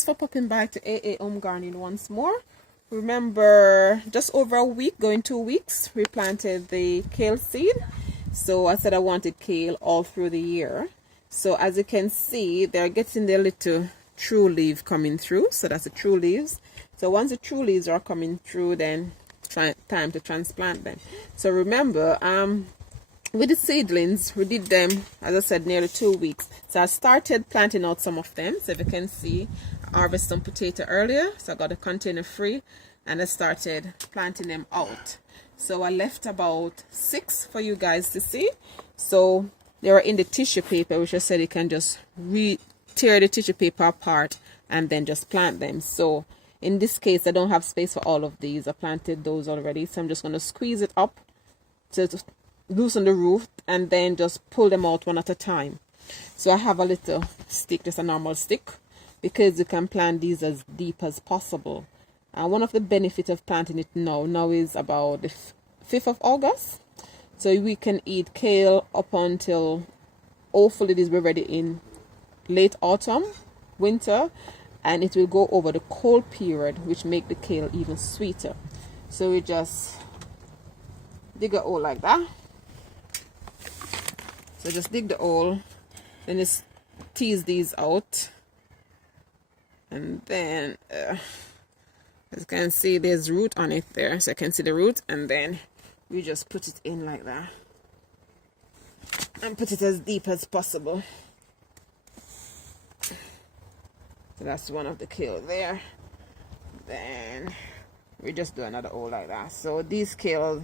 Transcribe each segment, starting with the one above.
thanks for popping by to AA Home Gardening once more. Remember, just over a week, going 2 weeks, we planted the kale seed. So I said I wanted kale all through the year. So as you can see, they're getting their little true leaf coming through. So that's the true leaves. So once the true leaves are coming through, then time to transplant them. So remember, with the seedlings, we did them, as I said, nearly 2 weeks. So I started planting out some of them. So if you can see, I harvested some potato earlier. So I got a container free and I started planting them out. So I left about 6 for you guys to see. So they were in the tissue paper, which I said you can just tear the tissue paper apart and then just plant them. So in this case, I don't have space for all of these. I planted those already. So I'm just going to squeeze it up to loosen the root and then just pull them out one at a time. So I have a little stick, just a normal stick, because you can plant these as deep as possible. One of the benefits of planting it now is about the 5th of August. So we can eat kale up until, hopefully this will be ready in late autumn, winter, and it will go over the cold period, which make the kale even sweeter. So we just dig a hole like that. So just dig the hole, then just tease these out, and then as you can see, there's root on it there, so I can see the root, and then we just put it in like that and put it as deep as possible. So that's one of the kale there. Then we just do another hole like that. So these kale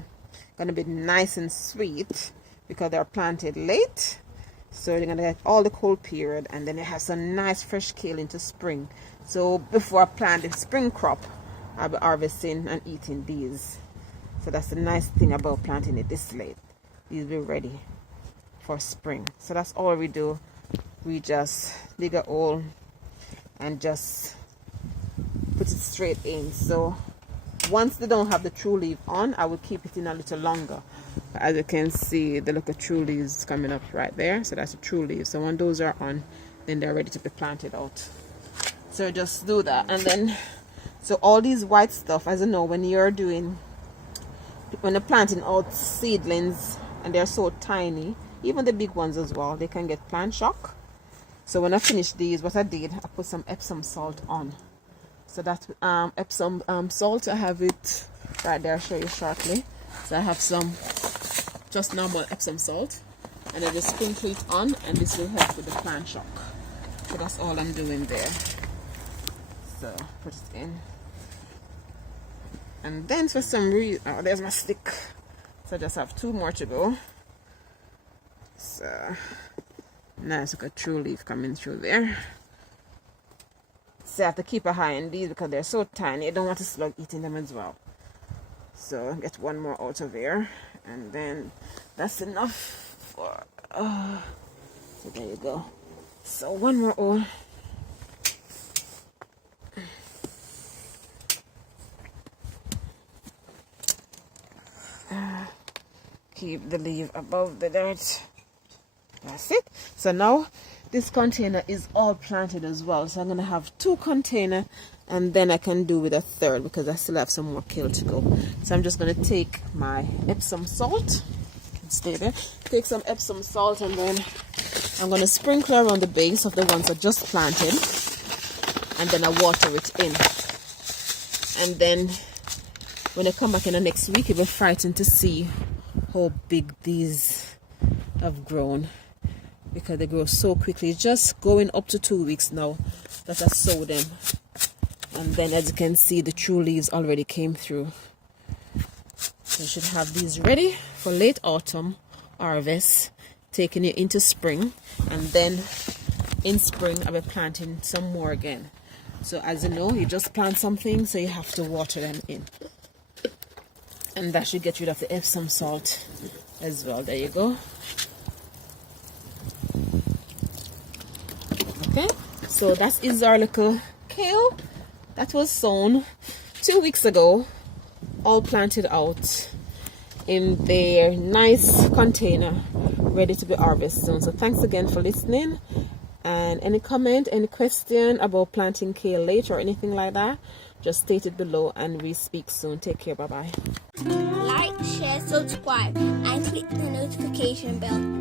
gonna be nice and sweet because they're planted late, so they're gonna get all the cold period, and then they have some nice fresh kale into spring. So before I plant the spring crop, I'll be harvesting and eating these. So that's the nice thing about planting it this late. These will be ready for spring. So that's all we do. We just dig a hole and just put it straight in. So once they don't have the true leaf on, I will keep it in a little longer. As you can see, the little true leaves coming up right there. So that's a true leaf. So when those are on, then they're ready to be planted out. So just do that. And then, so all these white stuff, as you know, when you're planting out seedlings and they're so tiny, even the big ones as well, they can get plant shock. So when I finish these, what I did, I put some Epsom salt on. So that Epsom salt, I have it right there. I'll show you shortly. So I have some just normal Epsom salt, and I just sprinkle it on, and this will help with the plant shock. So that's all I'm doing there. So put it in, and then for some reason, oh, there's my stick. So I just have 2 more to go. So nice, look at true leaf coming through there. So I have to keep an eye on these because they're so tiny. I don't want a slug eating them as well. So get 1 more out of there, and then that's enough for so there you go. So 1 more hole. Keep the leaf above the dirt. That's it. So now this container is all planted as well. So I'm going to have 2 containers, and then I can do with a 3rd because I still have some more kale to go. So I'm just going to take my Epsom salt. You can stay there. Take some Epsom salt, and then I'm going to sprinkle around the base of the ones I just planted, and then I water it in. And then when I come back in the next week, you'll be frightened to see how big these have grown, because they grow so quickly. It's just going up to 2 weeks now that I sowed them, and then as you can see, the true leaves already came through. So you should have these ready for late autumn harvest, taking it into spring, and then in spring I'll be planting some more again. So as you know, you just plant something, so you have to water them in, and that should get rid of the Epsom salt as well. There you go. Okay, so that is our little kale that was sown 2 weeks ago, all planted out in their nice container, ready to be harvested soon. So thanks again for listening, And any comment, any question about planting kale later or anything like that, just state it below, and we speak soon. Take care. Bye bye. Like, share, subscribe, and click the notification bell.